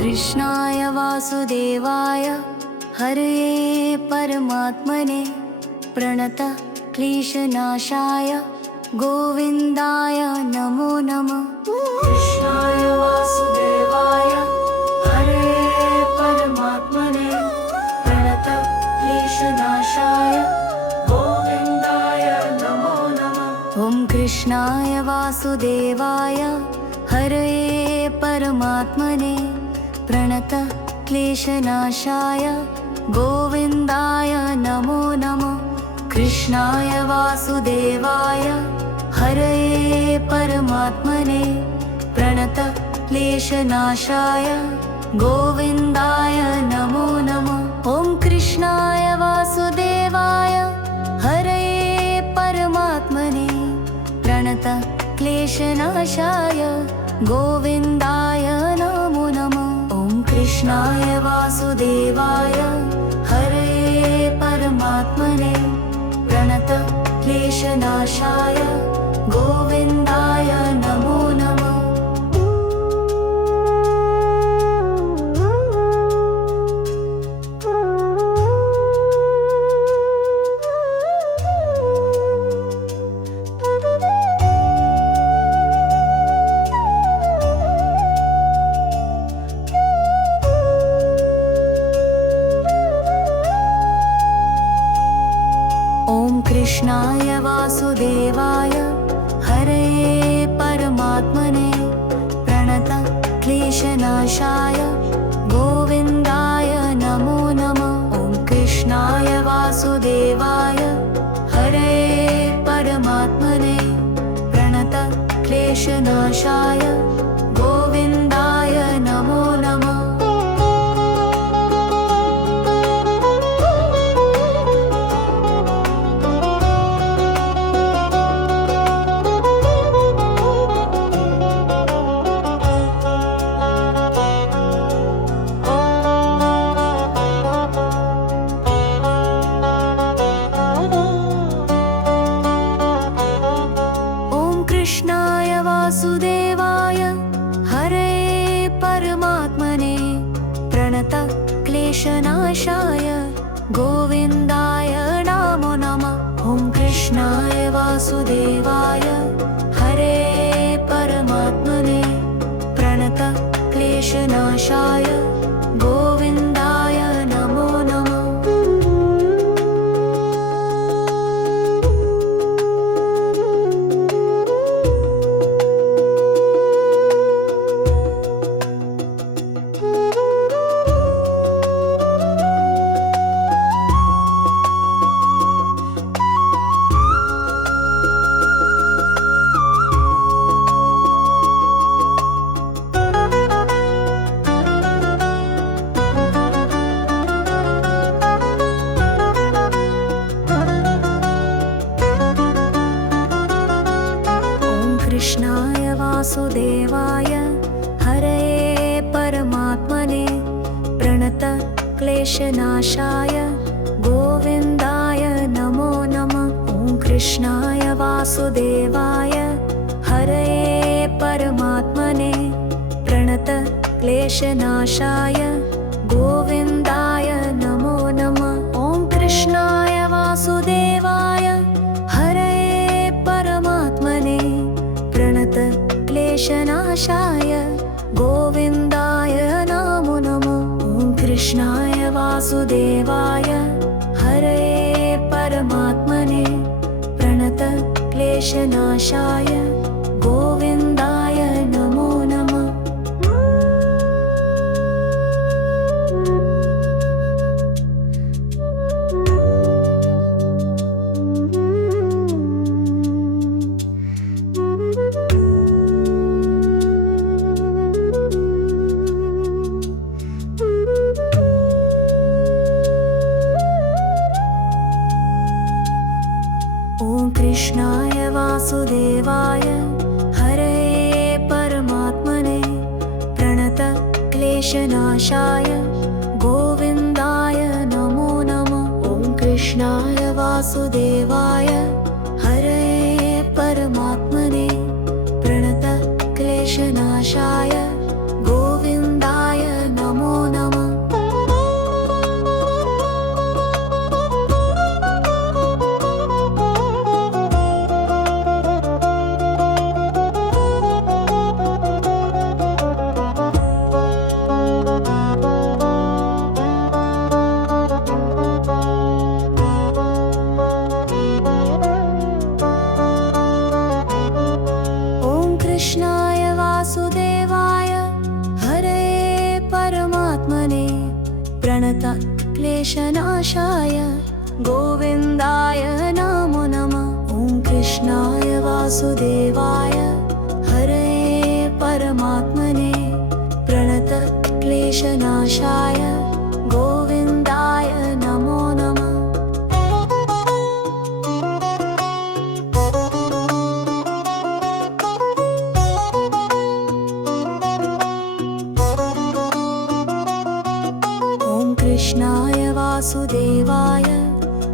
कृष्णाय वासुदेवाय हरये परमात्मने प्रणत क्लेशनाशाय गोविन्दाय नमो नमः। कृष्णाय वासुदेवाय हरये परमात्मने प्रणत क्लेशनाशाय गोविन्दाय नमो नमः। ॐ कृष्णाय वासुदेवाय हरये परमात्मने प्रणत क्लेशनाशाय गोविन्दाय नमो नमः। कृष्णाय वासुदेवाय हरये परमात्मने प्रणत क्लेशनाशाय गोविन्दाय नमो नमः। ॐ कृष्णाय वासुदेवाय हरये परमात्मने प्रणत क्लेशनाशाय गोविन्दाय नमो नमः। ॐ कृष्णाय वासुदेवाय हरये परमात्मने प्रणत क्लेशनाशाय गोविन्दाय नमो नमः। कृष्णाय वासुदेवाय हरये परमात्मने प्रणत क्लेशनाशाय गोविन्दाय नमो नमः। ॐ कृष्णाय वासुदेवाय हरये परमात्मने प्रणत क्लेशनाशाय गोविन्दाय नमो नमः। कृष्णाय वासुदेवाय हरये परमात्मने प्रणत क्लेशनाशाय गोविन्दाय नमो नमः। ॐ कृष्णाय वासुदेवाय हरये परमात्मने प्रणत क्लेशनाशाय गोविन्दाय नमो नमः। कृष्णाय वासुदेवाय हरये परमात्मने प्रणत क्लेशनाशाय गोविन्दाय नमो नमः। ॐ कृष्णाय वासुदेवाय हरये परमात्मने प्रणत क्लेशनाशाय गोविन्दाय नमो नमः। ॐ कृष्णाय वासुदेवाय हरये परमात्मने प्रणत क्लेशनाशाय गोविन्दाय नमो नमः। ॐ कृष्णाय वासुदेवाय हरये परमात्मने प्रणत क्लेशनाशाय गोविन्दाय नमो नमः। कृष्णाय वासुदेवाय हरये परमात्मने प्रणत क्लेशनाशाय गोविन्दाय नमो नमः। ॐ कृष्णाय वासुदेवाय हरये परमात्मने प्रणत क्लेशनाशाय गोविन्दाय प्रणतक्लेशनाशाय गोविन्दाय नमो नमः। ॐ कृष्णाय वासुदेवाय हरये परमात्मने प्रणतक्लेशनाशाय गोविन्दाय नमो नमः। कृष्णाय वासुदेवाय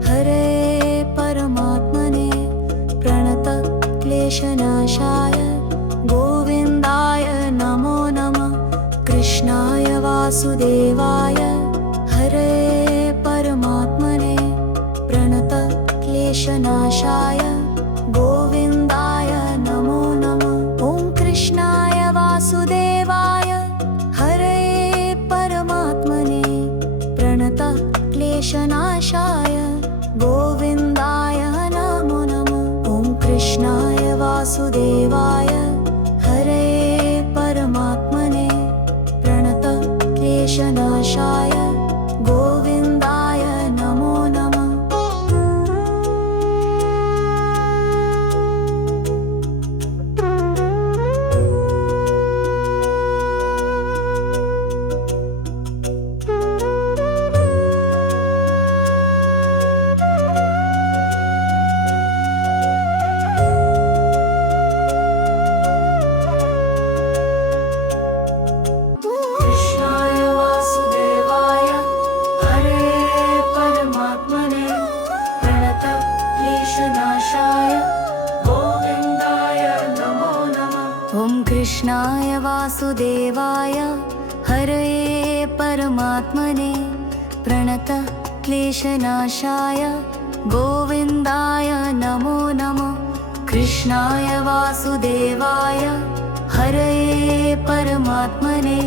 हरये परमात्मने प्रणतक्लेशनाशाय गोविन्दाय नमो नमः। कृष्णाय वासुदेवाय हरये परमात्मने प्रणतक्लेशनाशाय गोविन्दाय नमो नमः। ॐ कृष्णाय वासुदेवाय हरये परमात्मने प्रणतक्लेशनाशाय गोविन्दाय नमो नमः। ॐ कृष्णाय वासुदेवाय हरये परमात्मने प्रणतक्लेशनाशाय गोविन्दाय नमो नमः। कृष्णाय वासुदेवाय हरये परमात्मने प्रणतक्लेशनाशाय गोविन्दाय नमो नमः। कृष्णाय वासुदेवाय हरये परमात्मने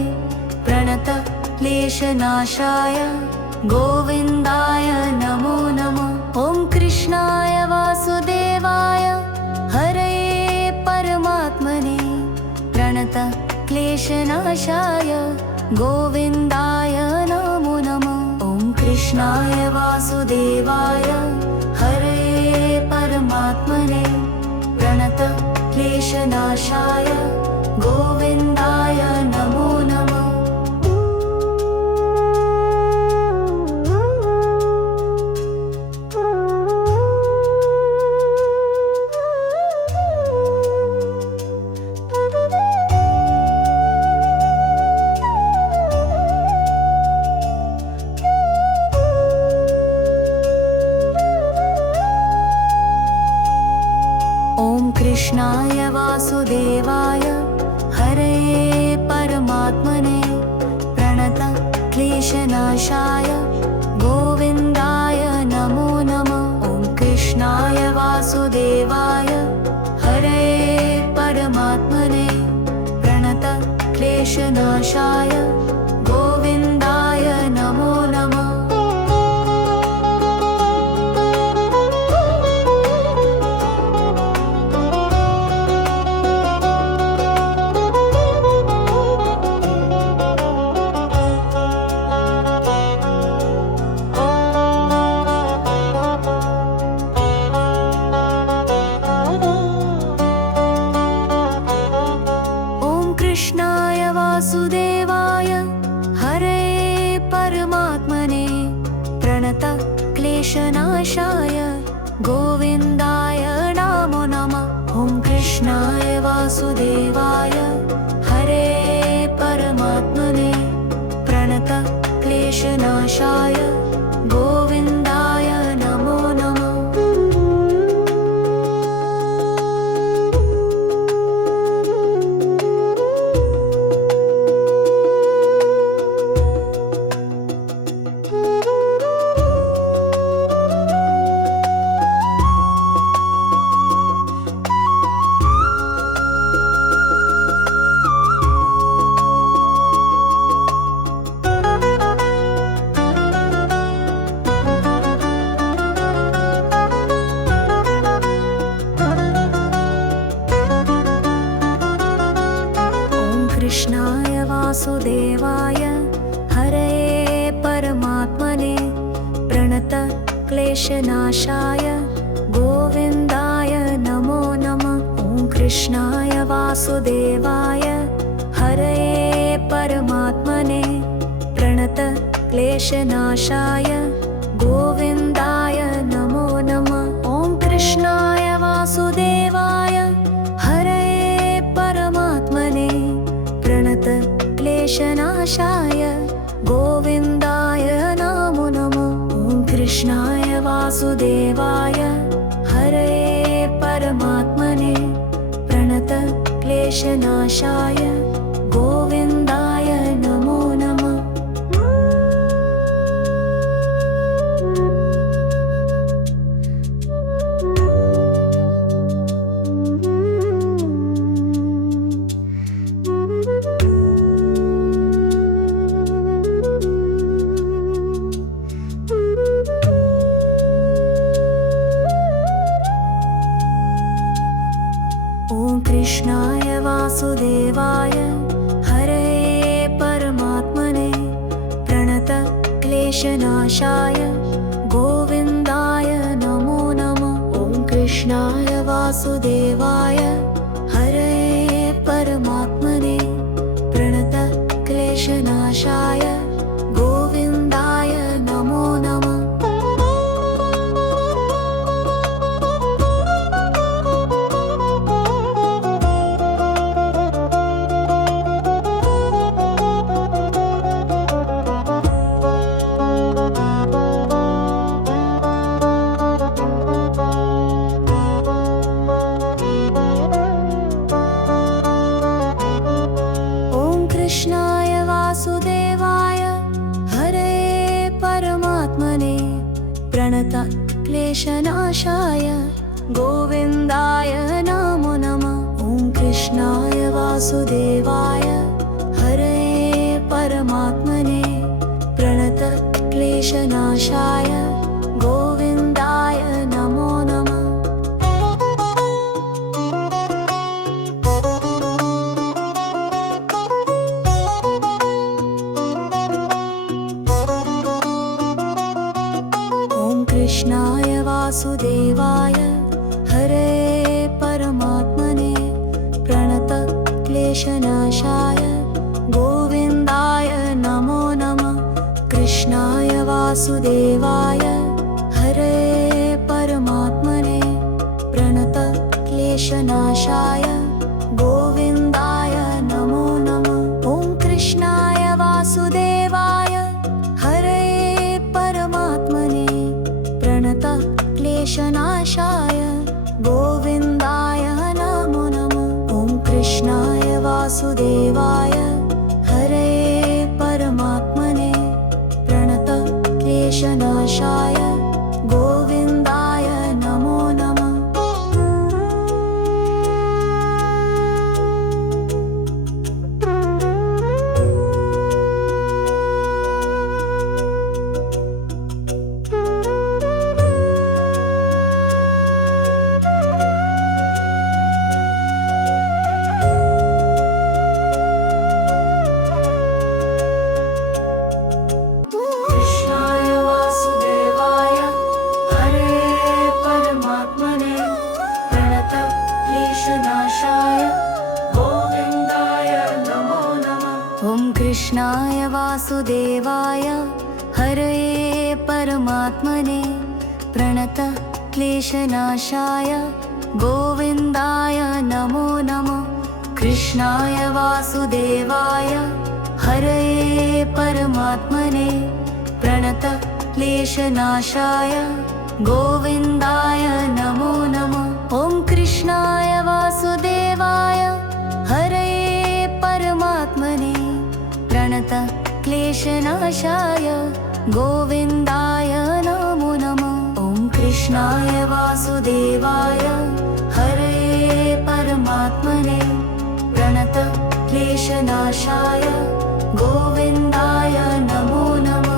प्रणतक्लेशनाशाय गोविन्दाय नमो नमः। ॐ कृष्णाय वासुदेवाय हरये परमात्मने प्रणतक्लेशनाशाय गोविन्दाय नमो नमः। ॐ कृष्णाय वासुदेवाय हरये परमात्मने प्रणतक्लेशनाशाय गोविन्दाय नमो नमः। कृष्णाय वासुदेवाय हरये परमात्मने प्रणतक्लेशनाशाय गोविन्दाय नमो नमः। ॐ कृष्णाय वासुदेवाय हरये परमात्मने प्रणतक्लेशनाशाय गोविन्दाय नमो नमः। कृष्णाय वासुदेवाय हरये परमात्मने प्रणतक्लेशनाशाय गोविन्दाय नमो नमः। ॐ कृष्णाय वासुदेवाय हरये परमात्मने प्रणतक्लेशनाशाय गोविन्दाय नमो नमः। क्लेशनाशाय गोविन्दाय नमो नमः। ॐ कृष्णाय वासुदेवाय हरये परमात्मने प्रणत क्लेशनाशाय गोविन्दाय नमो नमः। ॐ कृष्णाय वासुदेवाय हरये परमात्मने प्रणत क्लेशनाशाय गोविन्दाय नमो नमः। ॐ कृष्णाय वासुदेवाय हरये परमात्मने प्रणत क्लेशनाशाय गोविन्दाय नमो नमः। ॐ कृष्णाय वासुदेवाय हरये परमात्मने प्रणत क्लेशनाशाय गोविन्दाय नमो नमः। ॐ कृष्णाय वासुदेवाय हरये परमात्मने प्रणत क्लेशनाशाय गोविन्दाय नमो नमः। कृष्णाय वासुदेवाय हरये परमात्मने प्रणत क्लेशनाशाय गोविन्दाय नमो नमः। ॐ कृष्णाय वासुदेवाय हरये परमात्मने प्रणत क्लेशनाशाय गोविन्दाय नमो नमः। कृष्णाय वासुदेवाय हरये परमात्मने प्रणत क्लेशनाशाय गोविन्दाय नमो नमः। कृष्णाय वासुदेवाय हरये परमात्मने प्रणत क्लेशनाशाय गोविन्दाय नमो नमः। ॐ कृष्णाय वासुदेवाय हरये परमात्मने प्रणत क्लेशनाशाय गोविन्दाय नमो नमः। ॐ कृष्णाय वासुदेवाय हरये परमात्मने प्रणत क्लेशनाशाय गोविन्दाय नमो नमः। ॐ कृष्णाय वासुदेवाय हरये परमात्मने प्रणत क्लेशनाशाय गोविन्दाय नमो नमः। कृष्णाय वासुदेवाय हरये परमात्मने प्रणत क्लेशनाशाय गोविन्दाय नमो नमः। ॐ कृष्णाय वासुदेवाय हरये परमात्मने प्रणत क्लेशनाशाय गोविन्दाय नमो नमः। ॐ कृष्णाय वासुदेवाय हरये परमात्मने प्रणत क्लेशनाशाय गोविन्दाय नमो नमः।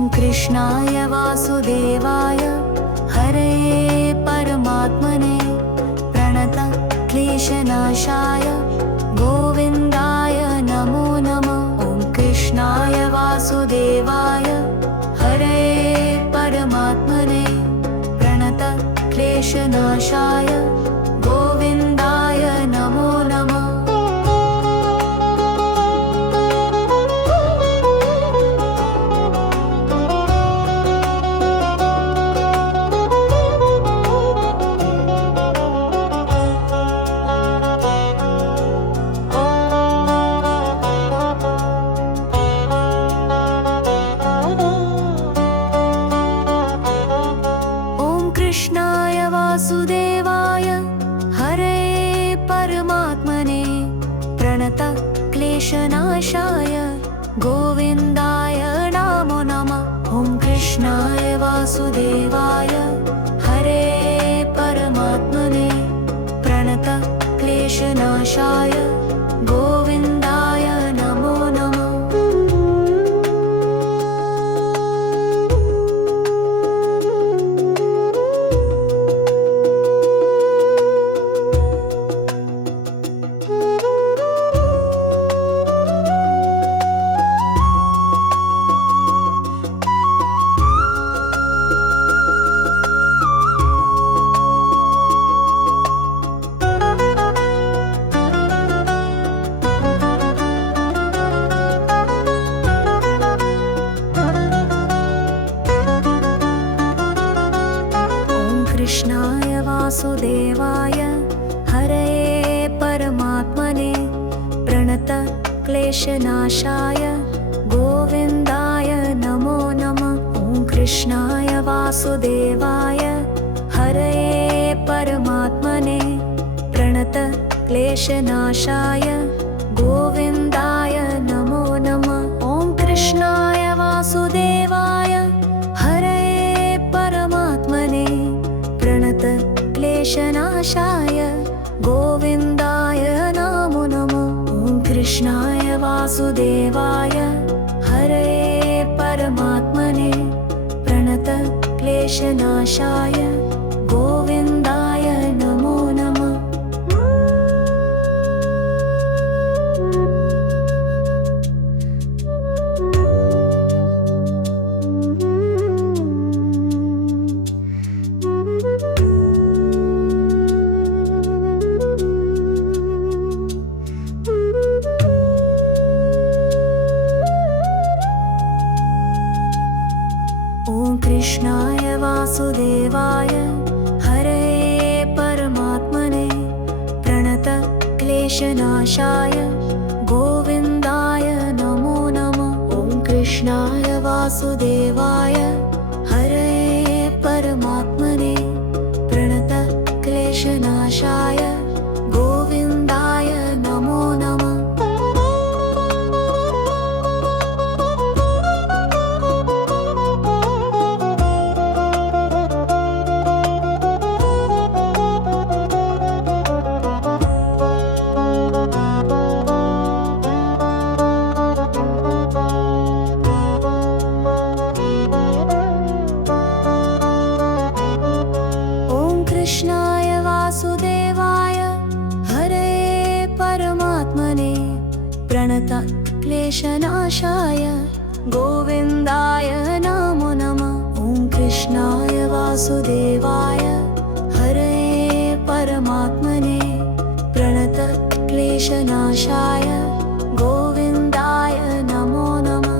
ॐ कृष्णाय वासुदेवाय हरये परमात्मने प्रणतक्लेशनाशाय गोविन्दाय नमो नमः। ॐ कृष्णाय वासुदेवाय हरये परमात्मने प्रणतक्लेशनाशाय गोविन्दाय नमो नमः। कृष्णाय वासुदेवाय हरये परमात्मने प्रणतक्लेशनाशाय गोविन्दाय नमो नमः। ॐ कृष्णाय वासुदेवाय हरये परमात्मने प्रणतक्लेशनाशाय गोविन्दाय नमो नमः। कृष्णाय वासुदेवाय हरये परमात्मने प्रणतक्लेशनाशाय गोविन्दाय नमो नमः। ॐ कृष्णाय वासुदेवाय हरये परमात्मने प्रणतक्लेशनाशाय गोविन्दाय नमो नमः। ॐ कृष्णाय वासुदेवाय हरये परमात्मने प्रणतक्लेशनाशाय गोविन्दाय नमो नमः। ॐ कृष्णाय वासुदेवाय हरये परमात्मने प्रणतक्लेशनाशाय गोविन्दाय नमो नमः। ॐ कृष्णाय वासुदेवाय हरये परमात्मने प्रणतक्लेशनाशाय गोविन्दाय नमो नमः। ॐ कृष्णाय वासुदेवाय हरये परमात्मने प्रणतक्लेशनाशाय गोविन्दाय नमो नमः। कृष्णाय वासुदेवाय हरये परमात्मने प्रणतक्लेशनाशाय गोविन्दाय नमो नमः। ॐ कृष्णाय वासुदेवाय हरये परमात्मने प्रणतक्लेशनाशाय गोविन्दाय नमो नमः।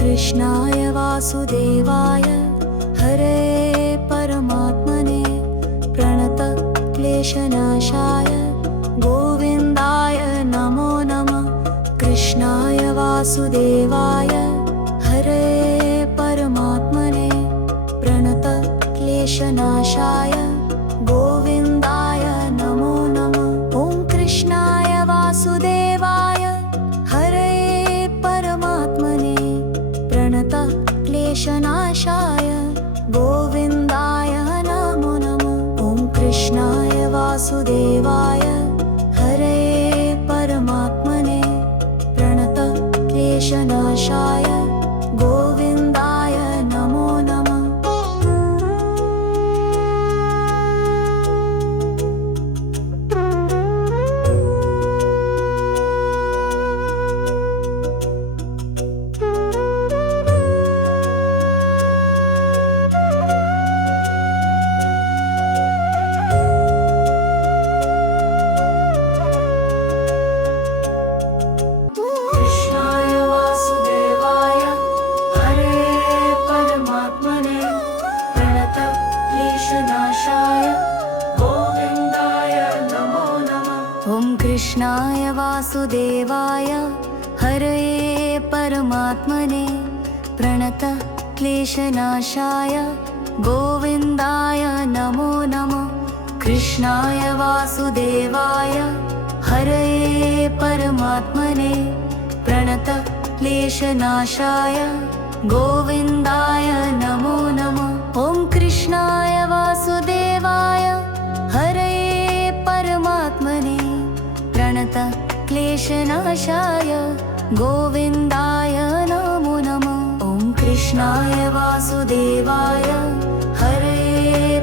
कृष्णाय वासुदेवाय हरये परमात्मने प्रणतक्लेशनाशाय गोविन्दाय नमो नमः। कृष्णाय वासुदेवाय हरये परमात्मने प्रणतक्लेशनाशाय गोविन्दाय नमो नमः। ॐ कृष्णाय वासुदेवाय हरये परमात्मने प्रणतक्लेशनाशाय गोविन्दाय वासुदेवाय हरे परमात्मने प्रणत क्लेशनाशाय गोविन्दाय नमो नमः। कृष्णाय वासुदेवाय हरे परमात्मने प्रणत क्लेशनाशाय गोविन्दाय नमो नमः। ॐ कृष्णाय वासुदेवाय हरे परमात्मने प्रणत क्लेशनाशाय गोविन्दाय नमो नमः। कृष्णाय वासुदेवाय हरे परमात्मने प्रणत क्लेशनाशाय गोविन्दाय नमो नमः। ॐ कृष्णाय वासुदेवाय हरे परमात्मने प्रणत क्लेशनाशाय गोविन्दाय नमो नमः। ॐ कृष्णाय वासुदेवाय हरे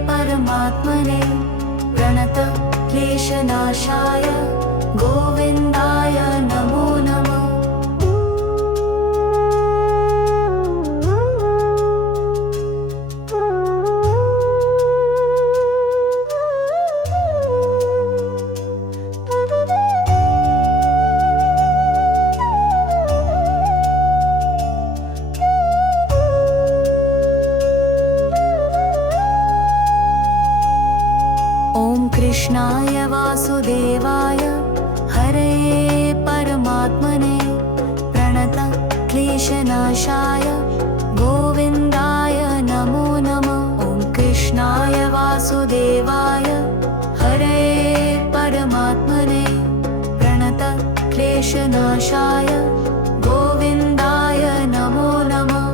परमात्मने प्रणत क्लेशनाशाय गोविन्दाय नमो नमः। ॐ कृष्णाय वासुदेवाय हरे परमात्मने प्रणत क्लेशनाशाय गोविन्दाय नमो नमः। ॐ कृष्णाय वासुदेवाय हरे परमात्मने प्रणत क्लेशनाशाय गोविन्दाय नमो नमः।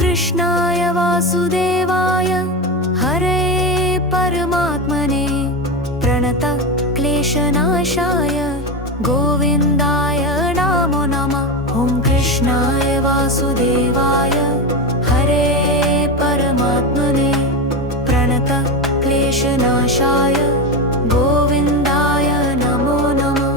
कृष्णाय वासुदेवाय हरे परमात्मने प्रणत क्लेशनाशाय गोविन्दाय नमो नमः। ॐ कृष्णाय वासुदेवाय हरे परमात्मने प्रणत क्लेशनाशाय गोविन्दाय नमो नमः।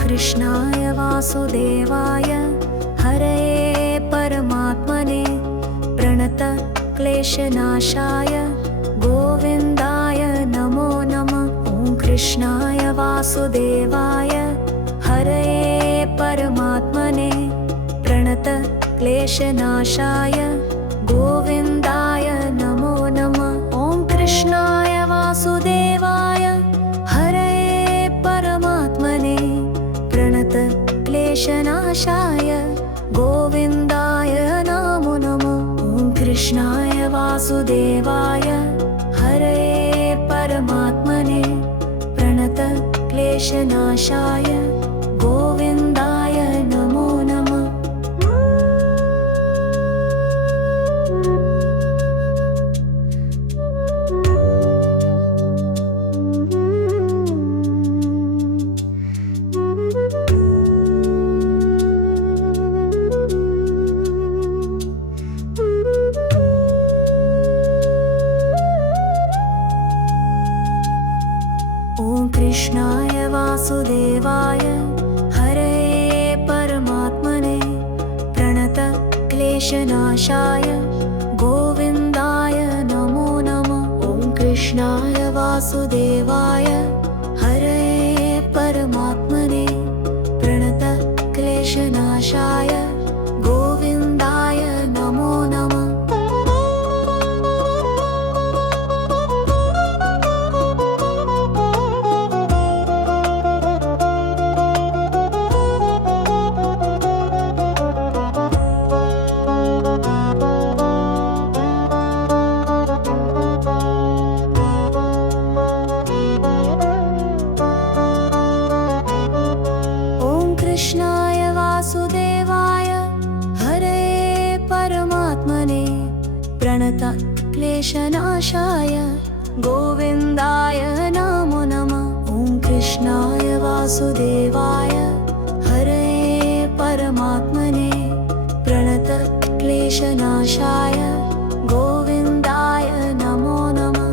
कृष्णाय वासुदेवाय हरे परमात्मने प्रणत क्लेशनाशाय गोविन्दाय नमो नमः। ॐ कृष्णाय वासुदेवाय हरे परमात्मने प्रणत क्लेशनाशाय गोविन्दाय नमो नमः। ॐ कृष्णाय वासुदेवाय हरे परमात्मने प्रणत क्लेशनाशाय गोविन्दाय नमो नमः। ॐ कृष्णाय वासुदेवाय हरे परमात्मने प्रणत क्लेशनाशाय गोविन्दाय नमो नमः। ॐ कृष्णाय वासुदेवाय हरये परमात्मने प्रणतक्लेशनाशाय गोविन्दाय नमो नमः। ॐ कृष्णाय वासुदेवाय हरये परमात्मने प्रणतक्लेशनाशाय गोविन्दाय नमो नमः। कृष्णाय वासुदेवाय हरये परमात्मने प्रणतक्लेशनाशाय गोविन्दाय नमो नमः।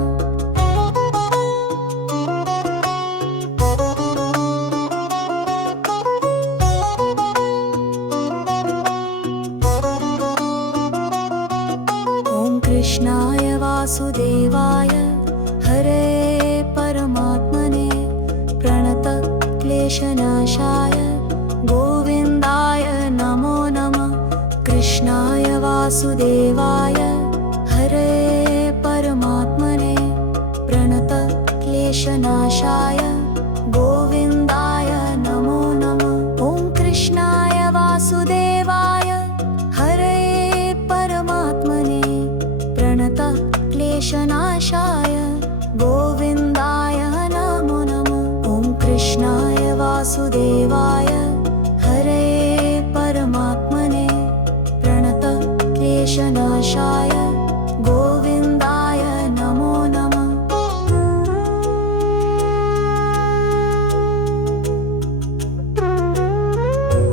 ॐ कृष्णाय वासुदेवाय हरये परमात्मने प्रणतक्लेशनाशाय गोविन्दाय नमो नमः। कृष्णाय वासुदेवाय हरये परमात्मने प्रणतक्लेशनाशाय गोविन्दाय नमो नमः। कृष्णाय वासुदेवाय हरये परमात्मने प्रणतक्लेशनाशाय गोविन्दाय नमो नमः। ॐ कृष्णाय वासुदेवाय हरये परमात्मने प्रणतक्लेशनाशाय गोविन्दाय नमो नमः। ॐ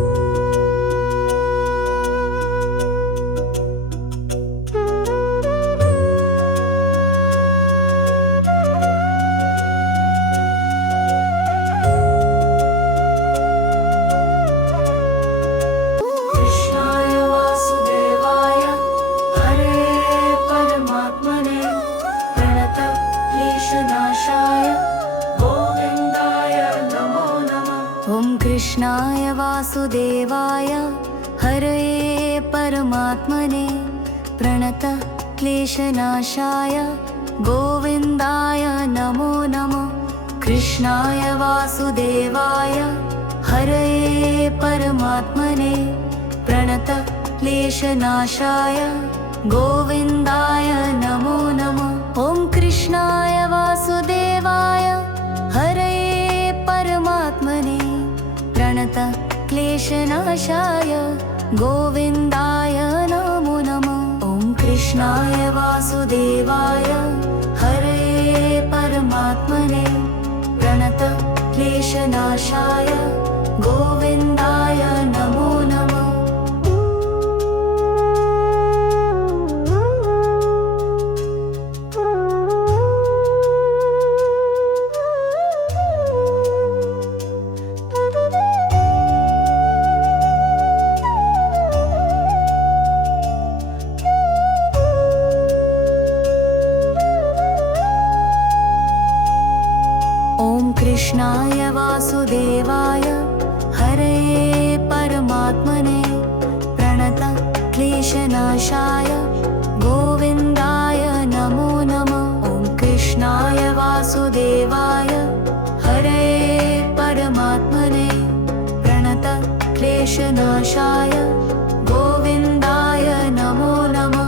कृष्णाय वासुदेवाय हरये परमात्मने प्रणतक्लेशनाशाय गोविन्दाय नमो नमः। कृष्णाय वासुदेवाय हरये परमात्मने प्रणतक्लेशनाशाय गोविन्दाय नमो नमः। कृष्णाय वासुदेवाय हरये परमात्मने प्रणतक्लेशनाशाय गोविन्दाय नमो नमः। ॐ कृष्णाय वासुदेवाय हरये परमात्मने प्रणतक्लेशनाशाय गोविन्दाय नमो नमः। ॐ कृष्णाय वासुदेवाय हरये परमात्मने प्रणतक्लेशनाशाय गोविन्दाय नमो नमः। कृष्णाय वासुदेवाय हरये परमात्मने प्रणतक्लेशनाशाय गोविन्दाय नमो नमः। ॐ कृष्णाय वासुदेवाय हरये परमात्मने प्रणतक्लेशनाशाय गोविन्दाय नमो नमः।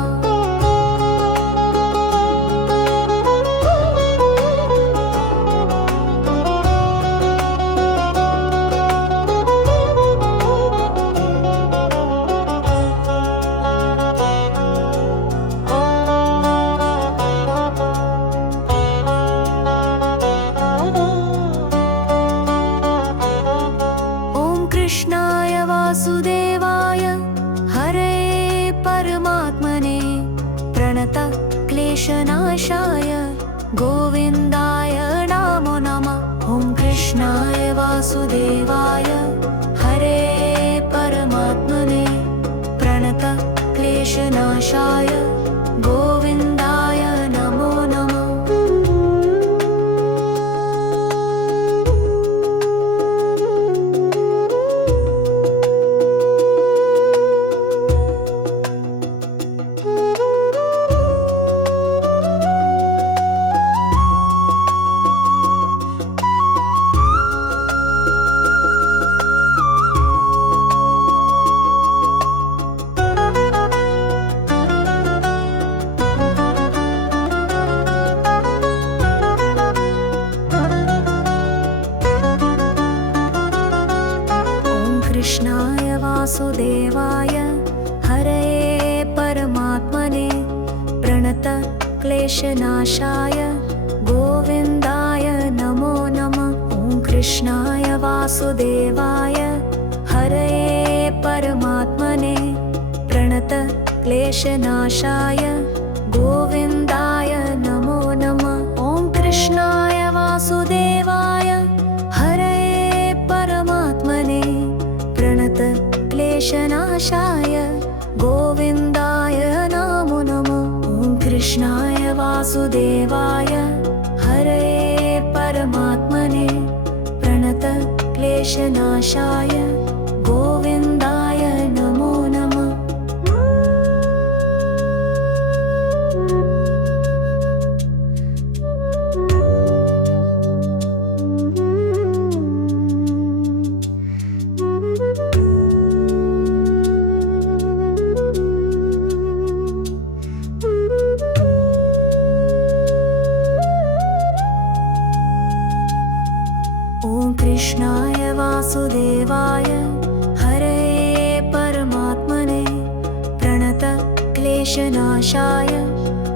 कृष्णाय वासुदेवाय हरे परमात्मने प्रणत क्लेशनाशाय गोविन्दाय नमो नमः। कृष्णाय वासुदेवाय हरये परमात्मने प्रणत क्लेशनाशाय गोविन्दाय नमो नमः। ॐ कृष्णाय वासुदेवाय हरये परमात्मने प्रणत क्लेशनाशाय गोविन्दाय नमो नमः। ॐ कृष्णाय वासुदेवाय हरये परमात्मने प्रणत क्लेशनाशाय गोविन्दाय नमो नमः। ॐ कृष्णाय वासुदेवाय हरये परमात्मने प्रणत क्लेशनाशाय गोविन्दाय नमो नमः। ॐ कृष्णाय वासुदेवाय हरये परमात्मने प्रणत क्लेशनाशाय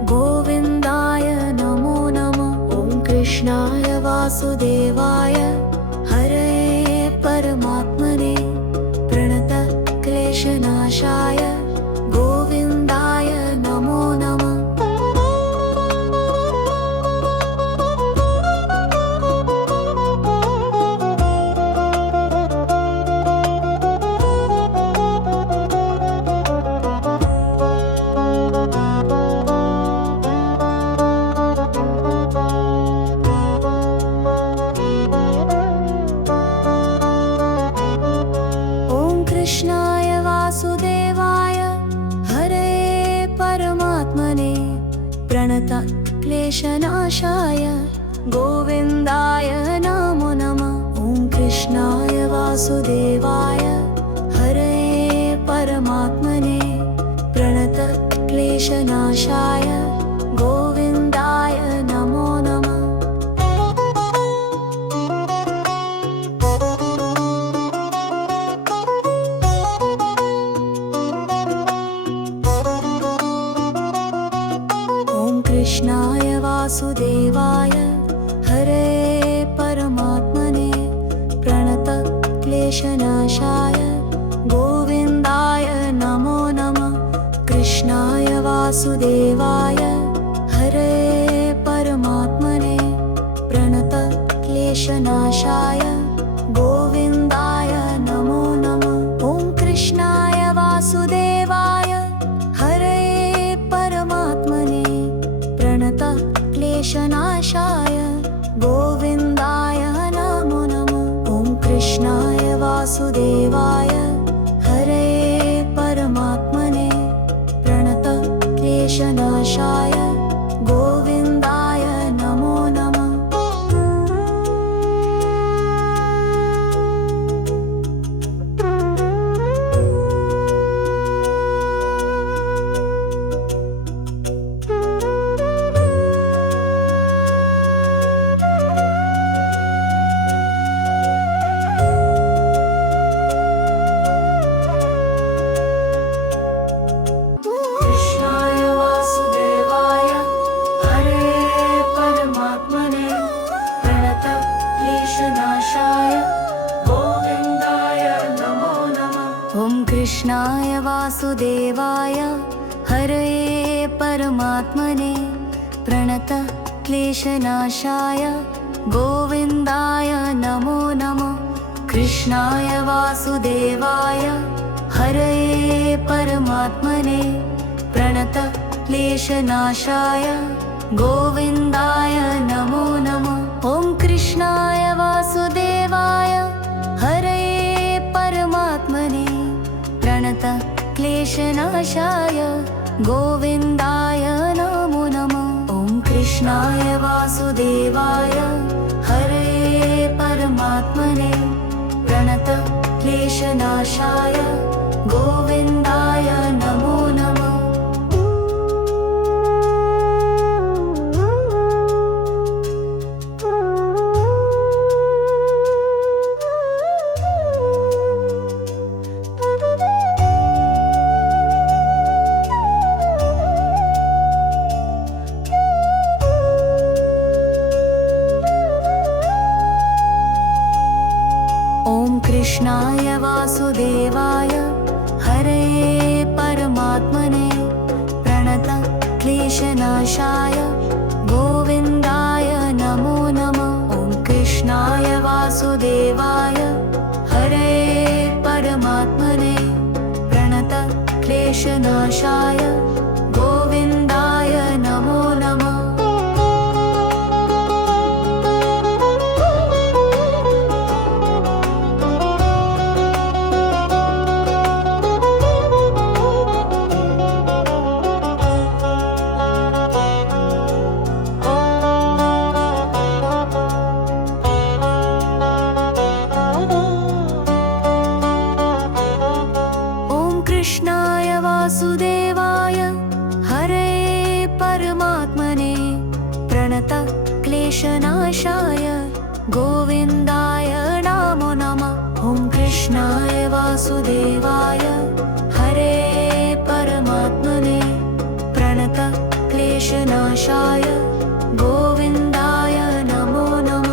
गोविन्दाय नमो नमः। ॐ कृष्णाय वासुदेवाय हरये परमात्मने प्रणत क्लेशनाशाय गोविन्दाय नमो नमः। कृष्णाय वासुदेवाय हरये परमात्मने प्रणत क्लेशनाशाय गोविन्दाय नमो नमः। ॐ कृष्णाय वासुदेवाय हरये परमात्मने प्रणत क्लेशनाशाय गोविन्दाय नमो नमः। कृष्णाय वासुदेवाय हरये परमात्मने प्रणत क्लेशनाशाय गोविन्दाय नमो नमः। कृष्णाय वासुदेवाय हरये परमात्मने प्रणत क्लेशनाशाय गोविन्दाय नमो नमः। ॐ कृष्णाय वासुदेवाय हरये परमात्मने प्रणत क्लेशनाशाय गोविन्दाय नमो नमः। ॐ कृष्णाय वासुदेवाय हरये परमात्मने प्रणत क्लेशनाशाय गोविन्दाय नमो नमः। कृष्णाय वासुदेवाय हरये परमात्मने प्रणत क्लेशनाशाय गोविन्दाय नमो नमः। कृष्णाय वासुदेवाय हरये परमात्मने प्रणतक्लेशनाशाय गोविन्दाय नमो नमः। ॐ कृष्णाय वासुदेवाय हरये परमात्मने प्रणतक्लेशनाशाय गोविन्दाय नमो नमः। ॐ कृष्णाय वासुदेवाय हरये परमात्मने प्रणतक्लेशनाशाय गोविन्दाय नमो नमः। कृष्णाय वासुदेवाय हरये परमात्मने प्रणतक्लेशनाशाय गोविन्दाय नमो नमः। ॐ कृष्णाय वासुदेवाय हरये परमात्मने प्रणतक्लेशनाशाय गोविन्दाय नमो नमः। कृष्णाय वासुदेवाय हरये परमात्मने प्रणतक्लेशनाशाय गोविन्दाय नमो नमः। ॐ कृष्णाय वासुदेवाय हरये परमात्मने प्रणतक्लेशनाशाय गोविन्दाय नमो नमः।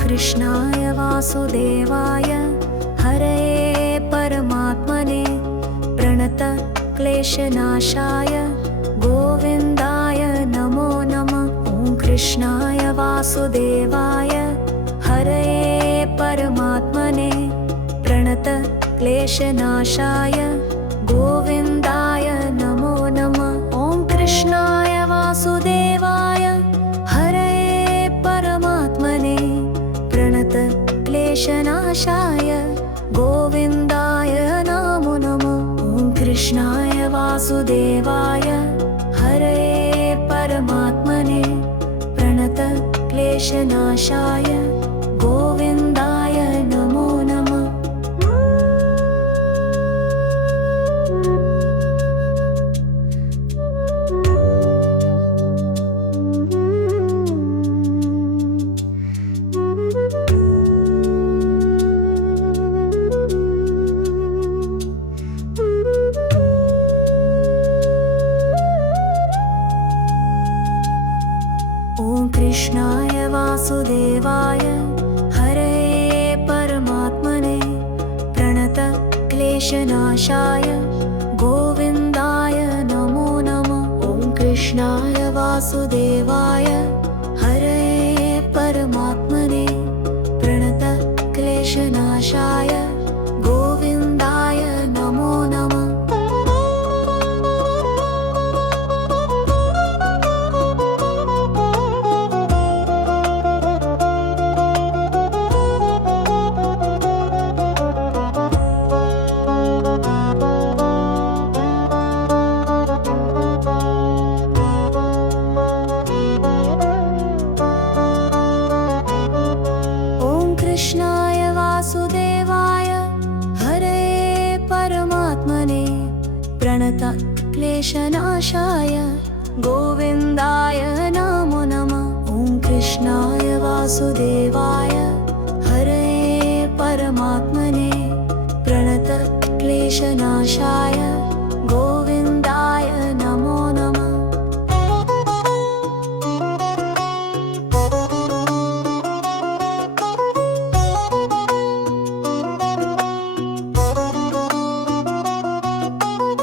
कृष्णाय वासुदेवाय हरये परमात्मने प्रणतक्लेशनाशाय गोविन्दाय नमो नमः। ॐ कृष्णाय वासुदेवाय हरये परमात्मने प्रणतक्लेशनाशाय गोविन्दाय नमो नमः। ॐ कृष्णाय वासुदेवाय हरये परमात्मने प्रणतक्लेशनाशाय गोविन्दाय नमो नमः। ॐ कृष्णाय वासुदेवाय हरये परमात्मने प्रणतक्लेशनाशाय गोविन्दाय नमो नमः। कृष्णाय वासुदेवाय हरये परमात्मने प्रणतक्लेशनाशाय गोविन्दाय नमो नमः। ॐ कृष्णाय वासुदेवाय हरये परमात्मने प्रणतक्लेशनाशाय गोविन्दाय नमो नमः। कृष्णाय वासुदेवाय हरये परमात्मने प्रणतक्लेशनाशाय क्लेशनाशाय गोविन्दाय नमो नमः। ॐ कृष्णाय वासुदेवाय हरे परमात्मने प्रणतक्लेशनाशाय गोविन्दाय नमो नमः।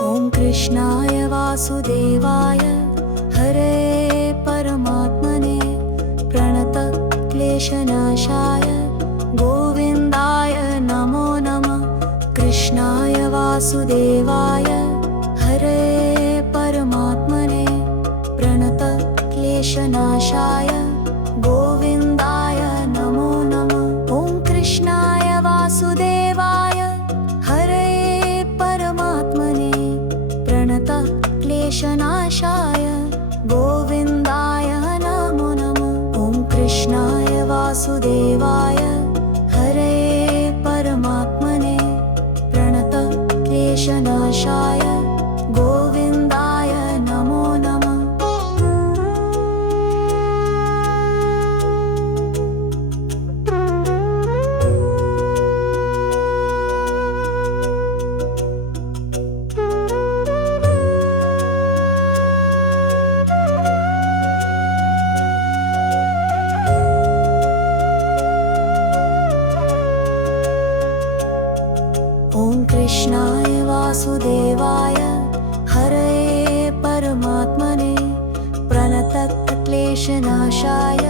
ॐ कृष्णाय वासुदेवाय हरे परमात्मने प्रणतक्लेशनाशाय गोविन्दाय नमो नमः। कृष्णाय वासुदेवाय हरे परमात्मने प्रणतक्लेशनाशाय गोविन्दाय नमो नमः। ॐ कृष्णाय वासुदेवाय हरे परमात्मने प्रणतक्लेशनाशाय गोविन्दाय नमो नमः। ॐ कृष्णाय वासुदेवाय हरे परमात्मने प्रणतक्लेशनाशाय गोविन्दाय नमो नमः। ॐ कृष्णाय वासुदेवाय हरे परमात्मने प्रणतक्लेशनाशाय